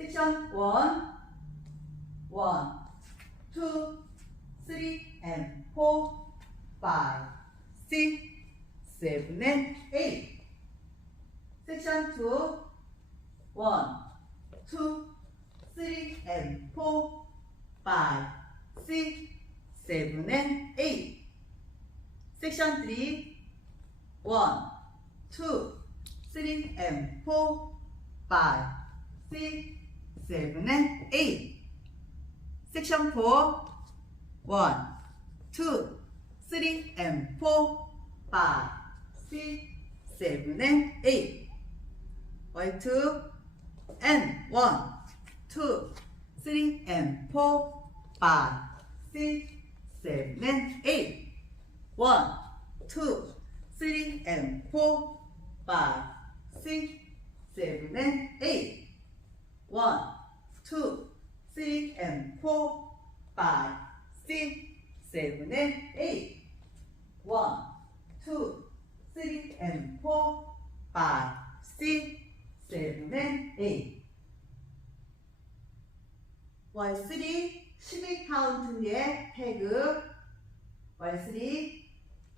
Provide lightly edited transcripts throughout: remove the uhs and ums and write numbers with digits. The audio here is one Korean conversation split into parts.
섹션 1, 1, 2, 3 and 4, 5, 6, 7 and 8. 섹션 2, 1, 2, 3 and 4, 5, 6, 7 and 8. 섹션 3, 1, 2, 3 and 4, 5, 6, 7 and 8. 섹션 4, 1, 2, 3 and 4, 5, 6, 7 and 8. 1, 2 and 1, 2, 3 and 4, 5, 6, 7 and 8. 1, 2, 3 and 4, 5, 6, 7 and 8. 1, 2, 3 and 4, 5, 6, 7 and 8. 1, 2, 3 and 4, 5, 6, 7 and 8. 월3 12카운트의 태그 월3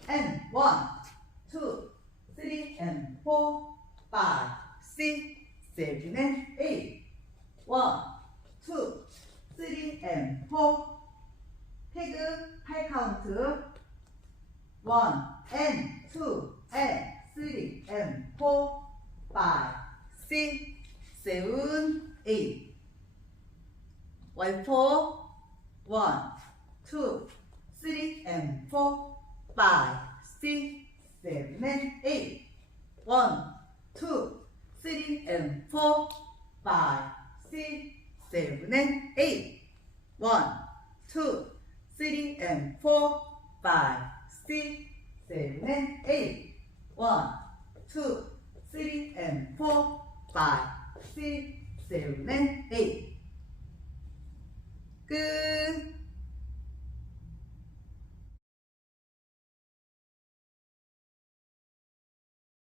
and 1, 2, 3 and 4, 5, 6, 7 and 8. 1, 2, 3 and 4. 태그 8카운트 1 and 2 and 3 and 4, 5, 6, 7, 8. 월4 1, 2, 3 and 4, 5, 6, 7 and 8. 1, 2, 3 and 4, 5, 6, 7 and 8. 1, 2, 3 and 4, 5, 6, 7 and 8. 1, 2, 3 and 4, 5, 6, 7 and 8. 끝.